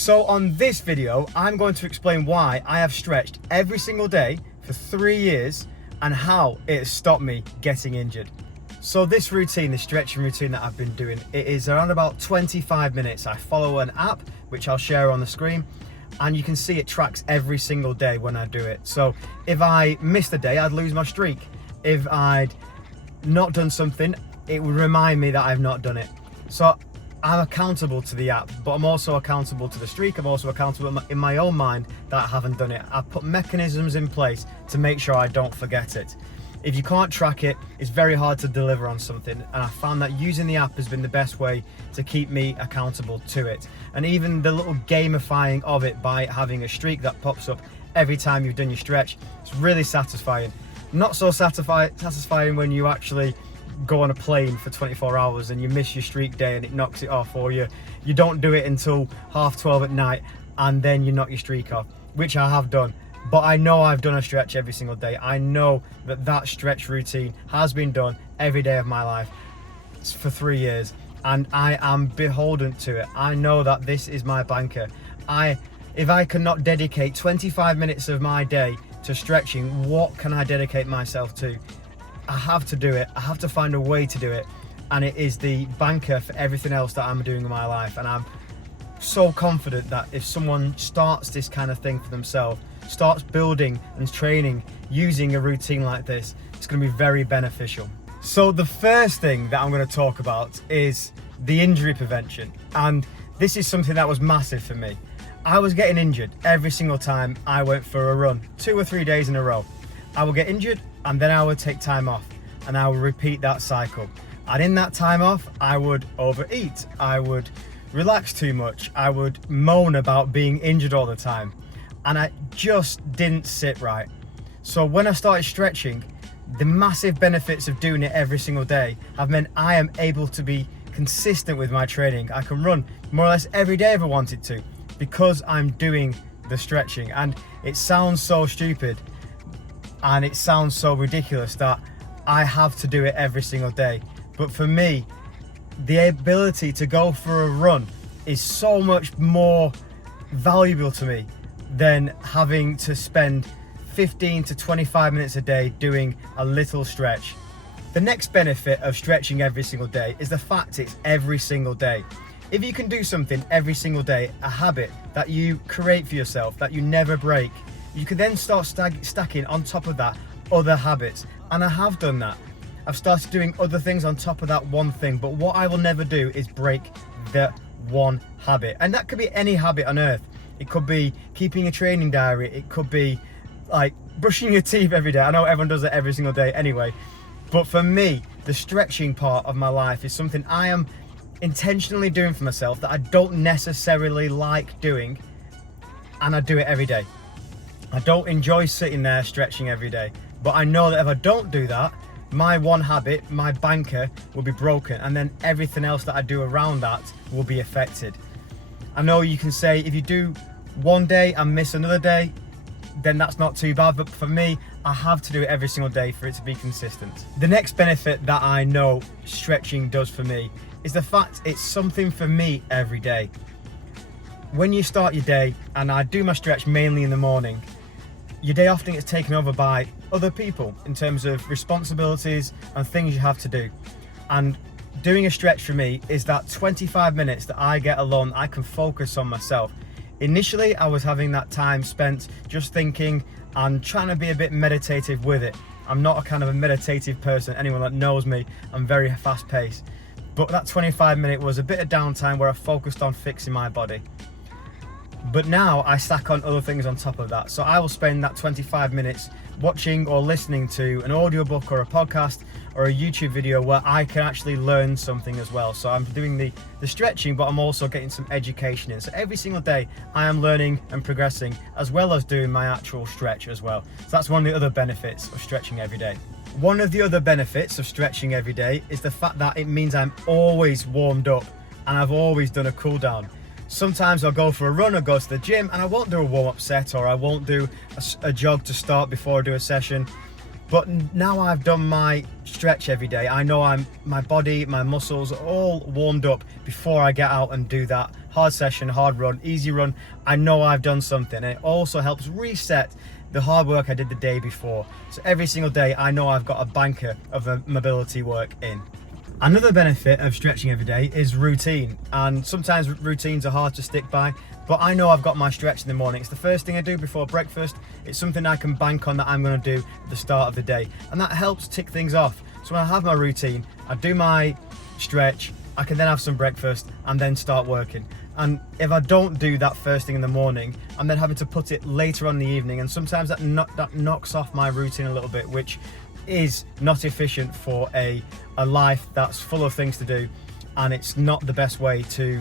So on this video, I'm going to explain why I have stretched every single day for 3 years and how it has stopped me getting injured. So this routine, the stretching routine that I've been doing, it is around about 25 minutes. I follow an app, which I'll share on the screen, and you can see it tracks every single day when I do it. So if I missed a day, I'd lose my streak. If I'd not done something, it would remind me that I've not done it. So I'm accountable to the app, but I'm also accountable to the streak. I'm also accountable in my own mind that I haven't done it. I've put mechanisms in place to make sure I don't forget it. If you can't track it, it's very hard to deliver on something, and I found that using the app has been the best way to keep me accountable to it. And even the little gamifying of it by having a streak that pops up every time you've done your stretch, it's really satisfying. Not so satisfying when you actually go on a plane for 24 hours and you miss your streak day and it knocks it off, or you don't do it until 12:30 at night and then you knock your streak off, which I have done. But I know I've done a stretch every single day. I know that stretch routine has been done every day of my life for 3 years, and I am beholden to it. I know that this is my banker. If I cannot dedicate 25 minutes of my day to stretching, what can I dedicate myself to? I have to do it. I have to find a way to do it, and it is the banker for everything else that I'm doing in my life. And I'm so confident that if someone starts this kind of thing for themselves, starts building and training using a routine like this, it's going to be very beneficial. So the first thing that I'm going to talk about is the injury prevention, and this is something that was massive for me. I was getting injured every single time I went for a run, 2 or 3 days in a row. I would get injured and then I would take time off, and I would repeat that cycle. And in that time off, I would overeat, I would relax too much, I would moan about being injured all the time, and I just didn't sit right. So when I started stretching, the massive benefits of doing it every single day have meant I am able to be consistent with my training. I can run more or less every day if I wanted to, because I'm doing the stretching. And it sounds so stupid and it sounds so ridiculous that I have to do it every single day, but for me, the ability to go for a run is so much more valuable to me than having to spend 15 to 25 minutes a day doing a little stretch. The next benefit of stretching every single day is the fact it's every single day. If you can do something every single day, a habit that you create for yourself, that you never break, you can then start stacking on top of that other habits. And I have done that. I've started doing other things on top of that one thing, but what I will never do is break the one habit. And that could be any habit on earth. It could be keeping a training diary. It could be like brushing your teeth every day. I know everyone does it every single day anyway. But for me, the stretching part of my life is something I am intentionally doing for myself that I don't necessarily like doing, and I do it every day. I don't enjoy sitting there stretching every day, but I know that if I don't do that, my one habit, my banker, will be broken, and then everything else that I do around that will be affected. I know you can say if you do one day and miss another day, then that's not too bad, but for me, I have to do it every single day for it to be consistent. The next benefit that I know stretching does for me is the fact it's something for me every day. When you start your day, and I do my stretch mainly in the morning, your day often gets taken over by other people in terms of responsibilities and things you have to do. And doing a stretch for me is that 25 minutes that I get alone, I can focus on myself. Initially, I was having that time spent just thinking and trying to be a bit meditative with it. I'm not a kind of a meditative person. Anyone that knows me, I'm very fast paced. But that 25-minute was a bit of downtime where I focused on fixing my body. But now I stack on other things on top of that. So I will spend that 25 minutes watching or listening to an audiobook or a podcast or a YouTube video where I can actually learn something as well. So I'm doing the stretching, but I'm also getting some education in. So every single day I am learning and progressing, as well as doing my actual stretch as well. So that's one of the other benefits of stretching every day. One of the other benefits of stretching every day is the fact that it means I'm always warmed up and I've always done a cool down. Sometimes I'll go for a run or go to the gym and I won't do a warm-up set, or I won't do a jog to start before I do a session. But now I've done my stretch every day, I know my body, my muscles are all warmed up before I get out and do that hard session, hard run, easy run, I know I've done something. And it also helps reset the hard work I did the day before. So every single day I know I've got a banker of mobility work in. Another benefit of stretching every day is routine, and sometimes routines are hard to stick by, but I know I've got my stretch in the morning. It's the first thing I do before breakfast. It's something I can bank on that I'm going to do at the start of the day, and that helps tick things off. So when I have my routine, I do my stretch, I can then have some breakfast and then start working. And if I don't do that first thing in the morning, I'm then having to put it later on in the evening, and sometimes that knocks off my routine a little bit, which is not efficient for a life that's full of things to do, and it's not the best way to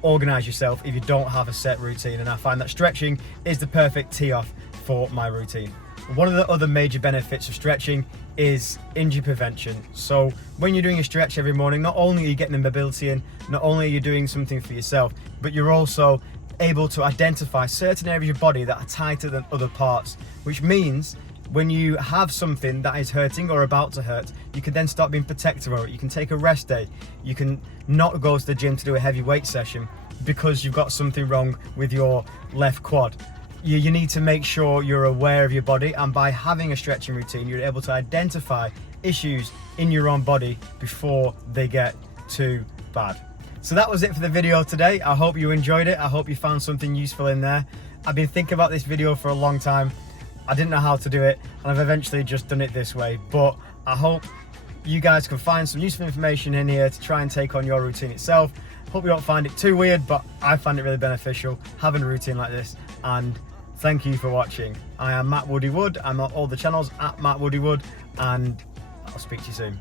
organize yourself if you don't have a set routine. And I find that stretching is the perfect tee off for my routine. One of the other major benefits of stretching is injury prevention. So when you're doing a stretch every morning, not only are you getting the mobility in, not only are you doing something for yourself, but you're also able to identify certain areas of your body that are tighter than other parts, which means when you have something that is hurting or about to hurt, you can then start being protective of it. You can take a rest day. You can not go to the gym to do a heavy weight session because you've got something wrong with your left quad. You need to make sure you're aware of your body, and by having a stretching routine, you're able to identify issues in your own body before they get too bad. So that was it for the video today. I hope you enjoyed it. I hope you found something useful in there. I've been thinking about this video for a long time. I didn't know how to do it, and I've eventually just done it this way, but I hope you guys can find some useful information in here to try and take on your routine itself. Hope you don't find it too weird, but I find it really beneficial having a routine like this, and thank you for watching. I am Matt Woody Wood. I'm on all the channels at Matt Woody Wood, and I'll speak to you soon.